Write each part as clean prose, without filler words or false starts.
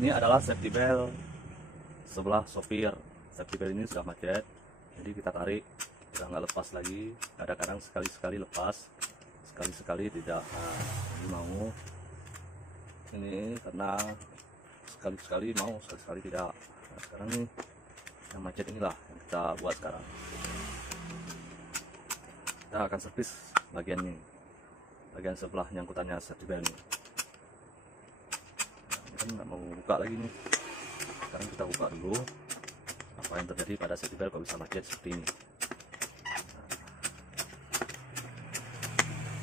Ini adalah safety belt sebelah sopir. Safety belt ini sudah macet, jadi kita tarik, sudah nggak lepas lagi. Kadang-kadang sekali-sekali lepas, sekali-sekali tidak. Nah, ini mau ini karena sekali-sekali mau, sekali-sekali tidak. Nah, sekarang nih yang macet inilah yang kita buat sekarang. Kita akan servis bagian ini, bagian sebelah nyangkutannya safety belt ini. Kan nggak mau buka lagi nih. Sekarang kita buka dulu apa yang terjadi pada safety belt kok bisa macet seperti ini.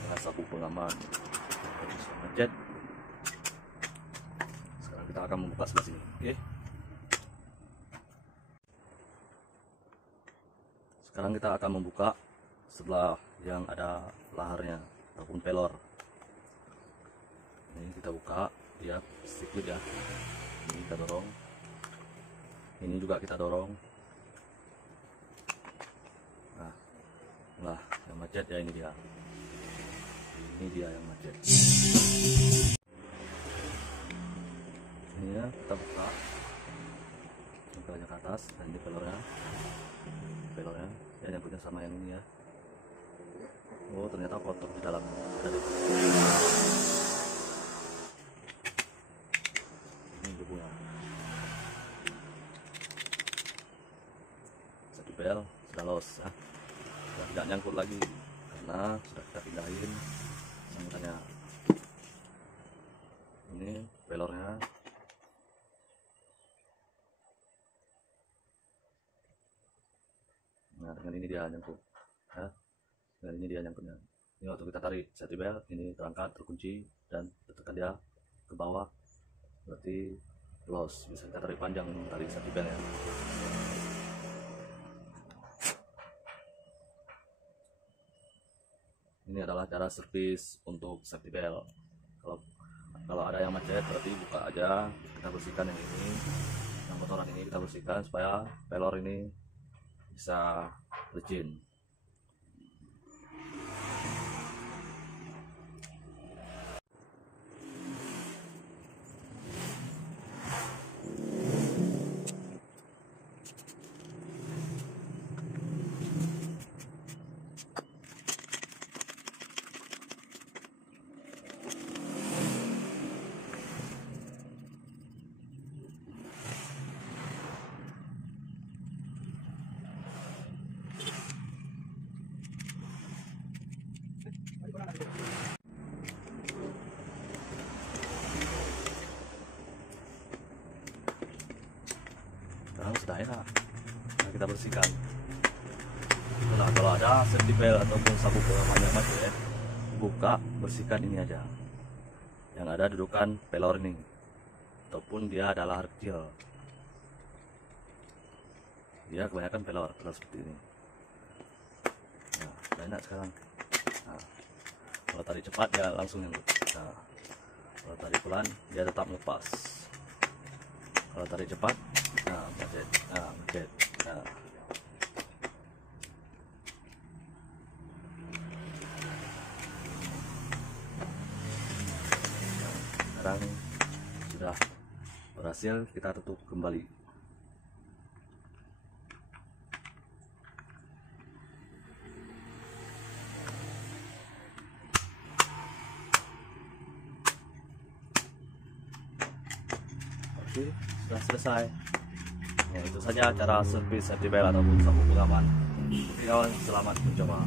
Nah, sapu pengaman bisa macet. Sekarang kita akan membuka sebelah sini. Oke. Sekarang kita akan membuka sebelah yang ada laharnya ataupun pelor. Ini kita buka, lihat sedikit ya. Ini kita dorong, ini juga kita dorong. Nah yang macet ya, ini dia yang macet. Ini ya, kita buka pelornya ke atas, dan ini pelornya ya, nyangkutnya sama yang ini ya. Oh ternyata kotor di dalam. Ini debunya. Safety belt sudah los ya. Sudah tidak nyangkut lagi karena sudah kita pindahin sangkutannya. Ini pelornya. Nah dengan ini dia nyangkut ya. Dan ini dia nyangkutnya. Ini waktu kita tarik safety belt ini terangkat, terkunci, dan tekan dia ke bawah, berarti los. Bisa kita tarik panjang tarik safety belt ya. Ini adalah cara servis untuk safety belt. Kalau ada yang macet berarti buka aja, kita bersihkan yang ini, yang kotoran ini kita bersihkan supaya pelor ini bisa licin. Sekarang sudah enak, nah, kita bersihkan. Nah, kalau ada safety belt ataupun sapu pengaman yang macet, buka, bersihkan ini aja yang ada dudukan pelor ini, ataupun dia ada lahar kecil. Dia kebanyakan pelor seperti ini. Nah, sudah enak sekarang. Nah, kalau tarik cepat dia langsung nyangkut. Nah, kalau tarik pelan dia tetap lepas. Kalau tarik cepat, nah macet. Nah, macet. Nah. Sekarang sudah berhasil, kita tutup kembali. Oke, sudah selesai. Ya, itu saja cara servis safety belt ataupun sapu pengaman. Oke kawan, selamat mencoba.